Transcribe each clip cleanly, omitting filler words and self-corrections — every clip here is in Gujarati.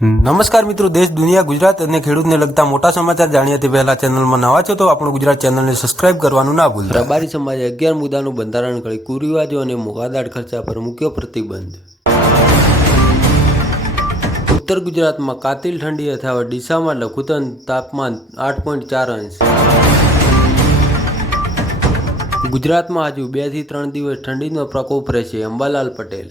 નમસ્કાર મિત્રો, દેશ દુનિયા ગુજરાત અને ખેડૂતને લગતા મોટા સમાચાર જાણીએ તે પહેલા ચેનલમાં નવા છો તો આપણું ગુજરાત ચેનલને સબસ્ક્રાઇબ કરવાનું ના ભૂલતા। રબારી સમાજે 11 મુદ્દાનું બંધારણ ઘડી કુરિવાજો અને મોંઘાદાટ ખર્ચા પર મૂક્યો પ્રતિબંધ। ઉત્તર ગુજરાતમાં કાતિલ ઠંડી અથાવત, ડીસામાં લઘુત્તમ તાપમાન 8.4 અંશ। ગુજરાતમાં હજુ 2 થી 3 દિવસ ઠંડીનો પ્રકોપ રહેશે, અંબાલાલ પટેલ।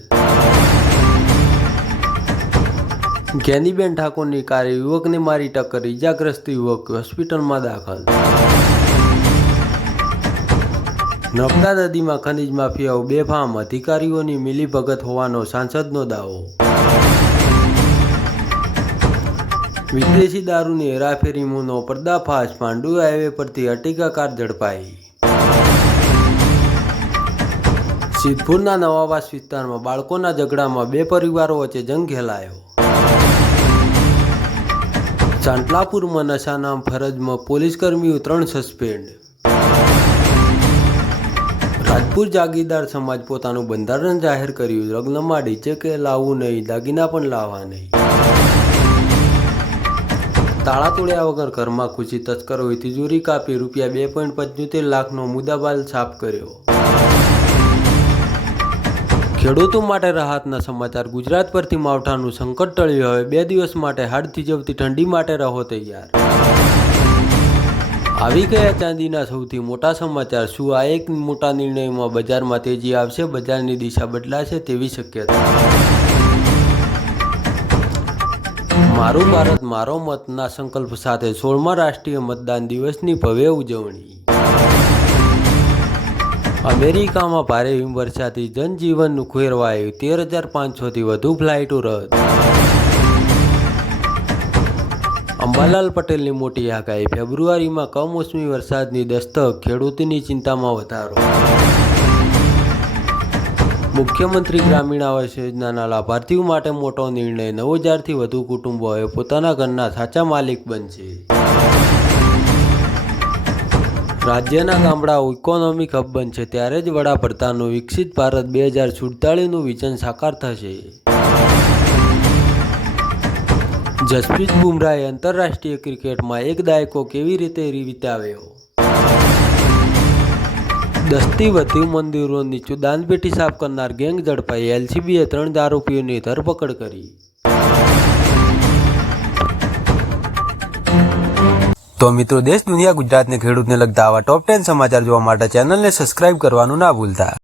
જ્ઞાનીબેન ઠાકોરની કારે યુવકને મારી ટક્કર, ઇજાગ્રસ્ત યુવક હોસ્પિટલમાં દાખલ। નર્મદા નદીમાં ખનીજ માફિયાઓ બેફામ, અધિકારીઓની મિલીભગત હોવાનો સાંસદનો દાવો। વિદેશી દારૂની હેરાફેરીનો પર્દાફાશ, પાંડુ હાઈવે પરથી અર્ટિગા કાર ઝડપાઈ। સિદ્ધપુરના નવાવાસ વિસ્તારમાં બાળકોના ઝઘડામાં 2 પરિવારો વચ્ચે જંગ ખેલાયો। ચાંદલાપુરમાં નશાના ફરજમાં પોલીસકર્મીઓ 3 સસ્પેન્ડ। રાજપૂત જાગીરદાર સમાજ પોતાનું બંધારણ જાહેર કર્યું, લગ્નમાં ડીજે કે લાવવું નહીં, દાગીના પણ લાવવા નહીં। તાળા તોડ્યા વગર ઘરમાં ઘૂસી તસ્કરોએ તિજોરી કાપી રૂપિયા 2.75 લાખનો મુદ્દામાલ સાફ કર્યો। ખેડૂતો માટે રાહતના સમાચાર, ગુજરાત પરથી માવઠાનું સંકટ ટળ્યું, હવે 2 દિવસ માટે હાડ થીજવતી ઠંડી માટે રહો તૈયાર। આવી ગયા ચાંદીના સૌથી મોટા સમાચાર, શું આ એક મોટા નિર્ણયમાં બજારમાં તેજી આવશે? બજારની દિશા બદલાશે તેવી શક્યતા। મારું ભારત મારો મતના સંકલ્પ સાથે 16મા રાષ્ટ્રીય મતદાન દિવસની ભવ્ય ઉજવણી। અમેરિકામાં ભારે હિમવર્ષાથી જનજીવન ખોરવાયું, 13,500થી વધુ ફ્લાઇટો રદ। અંબાલાલ પટેલની મોટી આગાહી, ફેબ્રુઆરીમાં કમોસમી વરસાદની દસ્તક, ખેડૂતોની ચિંતામાં વધારો। મુખ્યમંત્રી ગ્રામીણ આવાસ યોજનાના લાભાર્થીઓ માટે મોટો નિર્ણય, 9,000થી વધુ કુટુંબો હવે પોતાના ઘરના સાચા માલિક બનશે। રાજ્યના ગામડાઓ ઇકોનોમિક હબ બનશે, ત્યારે જ વડાપ્રધાનનું વિકસિત ભારત 2047નું વિઝન સાકાર થશે। જસપ્રીત બુમરાહે આંતરરાષ્ટ્રીય ક્રિકેટમાં 1 દાયકો કેવી રીતે વિતાવ્યો? 10થી વધુ મંદિરોની દાનપેટી સાફ કરનાર ગેંગ ઝડપાઈ, એલસીબીએ 3 આરોપીઓની ધરપકડ કરી। તો મિત્રો, દેશ દુનિયા ગુજરાતને ખેડૂતને લગતા આવા ટોપ 10 સમાચાર જોવા માટે ચેનલને સબસ્ક્રાઇબ કરવાનું ના ભૂલતા।